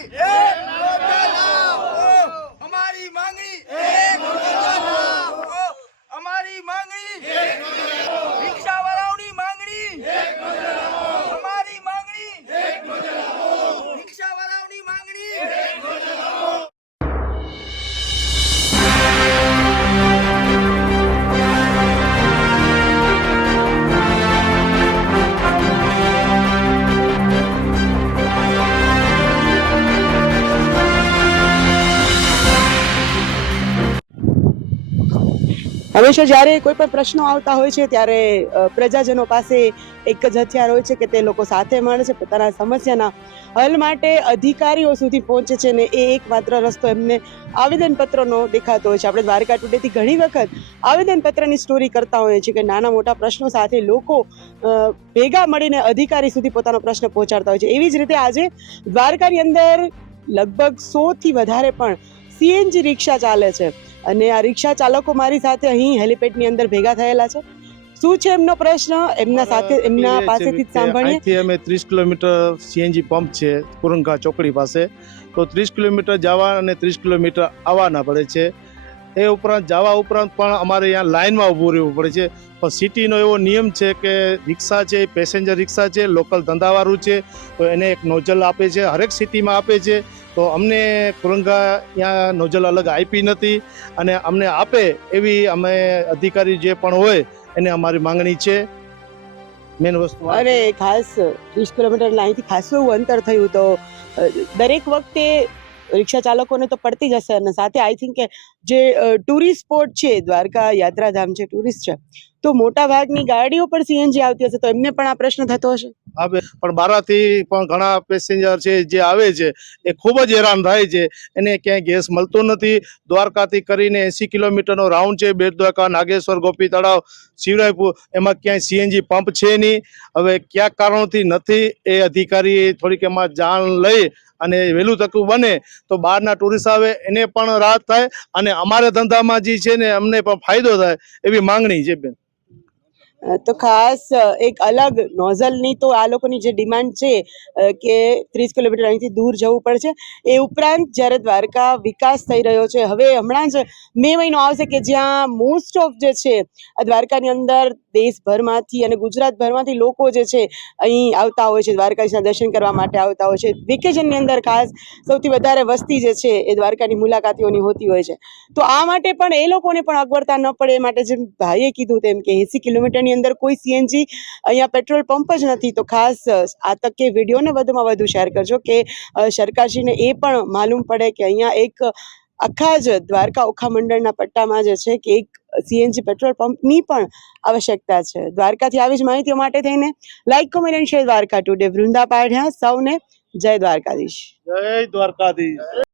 Yeah! yeah. હંમેશા જ્યારે કોઈ પણ પ્રશ્નો આવતા હોય છે, ત્યારે પ્રજાજનો પાસે એક જ હથિયાર હોય છે કે તે લોકો સાથે મળે છે, પોતાના સમસ્યાના હલ માટે અધિકારીઓ સુધી પહોંચે છે ને એ એકમાત્ર રસ્તો એમને આવેદનપત્રનો દેખાતો હોય છે. આપણે દ્વારકા ટુડેથી ઘણી વખત આવેદનપત્રની સ્ટોરી કરતા હોઈએ છીએ કે નાના મોટા પ્રશ્નો સાથે લોકો ભેગા મળીને અધિકારી સુધી પોતાનો પ્રશ્ન પહોંચાડતા હોય છે. એવી જ રીતે આજે દ્વારકાની અંદર લગભગ સોથી વધારે પણ સીએનજી રિક્ષા ચાલે છે. અને આ રિક્ષા ચાલકો મારી સાથે અહીં હેલિપેડની અંદર ભેગા થયેલા છે. શું છે એમનો પ્રશ્ન? એમના સાથે એમના પાસેથી જ સાંભળીએ. અમે ત્રીસ કિલોમીટર સીએનજી પંપ છે કુરંગા ચોકડી પાસે. તો ત્રીસ કિલોમીટર જવા અને ત્રીસ કિલોમીટર આવવાના પડે છે. એ ઉપરાંત, જવા ઉપરાંત પણ અમારે અહીંયા લાઇનમાં ઊભું રહેવું પડે છે. પણ સિટીનો એવો નિયમ છે કે રિક્ષા છે, પેસેન્જર રિક્ષા છે, લોકલ ધંધાવાળું છે, તો એને એક નોઝલ આપે છે, હરેક સિટીમાં આપે છે. તો અમને કુરંગા ત્યાં નોઝલ અલગ આપી નથી અને અમને આપે એવી અમે અધિકારી જે પણ હોય એને અમારી માંગણી છે. મેન વસ્તુ અને ખાસ, ત્રીસ કિલોમીટર અહીંથી ખાસું અંતર થયું તો દરેક વખતે રિક્ષા ચાલકોને તો પડતી જ હશે અને સાથે આઈ થિંક કે જે ટુરિસ્ટ સ્પોટ છે, દ્વારકા યાત્રાધામ છે ટુરિસ્ટ છે, તો મોટા ભાગની ગાડીઓ પર સીએનજી આવતી હશે તો એમને પણ આ પ્રશ્ન થતો હશે? પણ બારાથી પણ ઘણા પેસેન્જર છે જે આવે છે, એ ખૂબ જ હેરાન થાય છે. એને ક્યાંય ગેસ મળતો નથી. દ્વારકાથી કરીને એસી કિલોમીટરનો રાઉન્ડ છે, બેટ દ્વારકા, નાગેશ્વર, ગોપી તળાવ, શિવરાયપુર, એમાં ક્યાંય સીએનજી પંપ છે નહીં. હવે ક્યાં કારણોથી નથી એ અધિકારી થોડીક એમાં જાણ લઈ અને વહેલું તકું બને તો બહારના ટુરિસ્ટ આવે, એને પણ રાહત થાય અને અમારા ધંધામાં જે છે ને અમને પણ ફાયદો થાય એવી માંગણી છે બેન. તો ખાસ એક અલગ નોઝલની તો આ લોકોની જે ડિમાન્ડ છે કે ત્રીસ કિલોમીટર અહીંથી દૂર જવું પડશે, એ ઉપરાંત જ્યારે દ્વારકા વિકાસ થઈ રહ્યો છે, હવે હમણાં જ મે મહિનો આવશે કે જ્યાં મોસ્ટ ઓફ જે છે દ્વારકાની અંદર દેશભરમાંથી અને ગુજરાતભરમાંથી લોકો જે છે, અહીં આવતા હોય છે, દ્વારકાધીશના દર્શન કરવા માટે આવતા હોય છે. વેકેશનની અંદર ખાસ સૌથી વધારે વસ્તી જે છે, એ દ્વારકાની મુલાકાતીઓની હોતી હોય છે. તો આ માટે પણ એ લોકોને પણ અગવડતા ન પડે, એ માટે જેમ ભાઈએ કીધું તેમ કે એંસી કિલોમીટરની અંદર કોઈ સીએનજી અહીંયા પેટ્રોલ પંપ જ નથી. તો ખાસ આ તકે વિડીયોને વધુમાં વધુ શેર કરજો કે સરકારશ્રીને એ પણ માલુમ પડે કે અહીંયા એક આખા જ દ્વારકા ઓખા મંડળના પટ્ટામાં જે છે કે એક સીએનજી પેટ્રોલ પંપની પણ આવશ્યકતા છે. દ્વારકાથી આવી જ માહિતીઓ માટે થઈને like, comment and share Dwarka today Vrunda Padhya સૌને જય દ્વારકાધીશ. જય દ્વારકાધીશ.